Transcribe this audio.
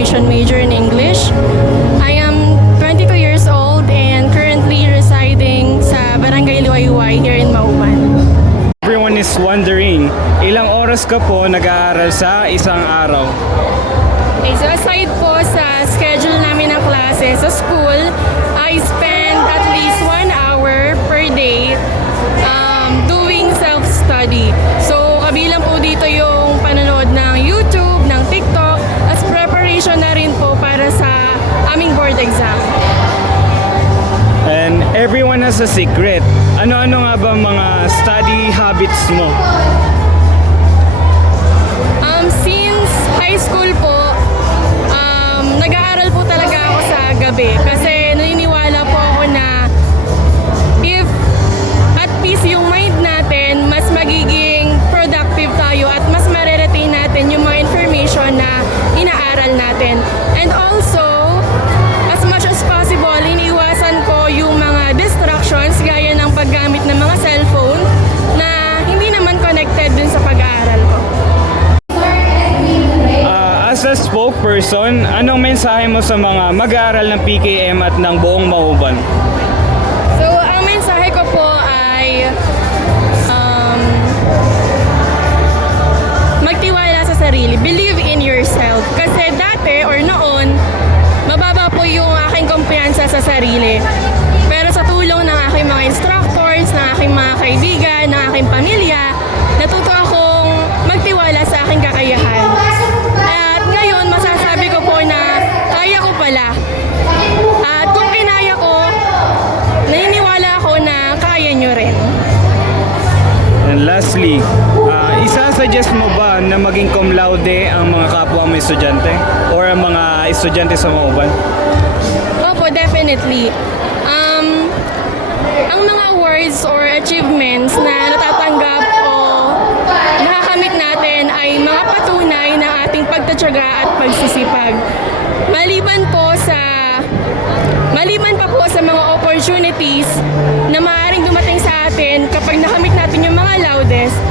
education major in English. I am 22 years old and currently residing sa Barangay Liwayway here in Mauban. Everyone is wondering, ilang oras ka po nag-aaral sa isang araw? Okay, so aside po sa everyone has a secret. Ano-ano nga ba mga study habits mo? Um, since high school po, um, nag-aaral po talaga ako sa gabi. Spokesperson, anong mensahe mo sa mga mag-aaral ng PKM at ng buong Mauban? So, ang mensahe ko po ay um, magtiwala sa sarili. Believe in yourself. Kasi dati or noon, mababa po yung aking kumpiyansa sa sarili. Pero sa tulong ng aking mga instructors, ng aking mga kaibigan, ng aking pamilya, And lastly, ah, isa-suggest mo ba na maging cum laude ang mga kapwa mo estudyante? Or ang mga estudyante sa Mauban? Opo, definitely. Um, ang mga awards or achievements na natatanggap o nakakamit natin ay mga patunay ng ating pagtatyaga at pagsisipag. Maliban po sa maliban pa po sa mga opportunities na maaaring dumating sa atin kapag nakamit natin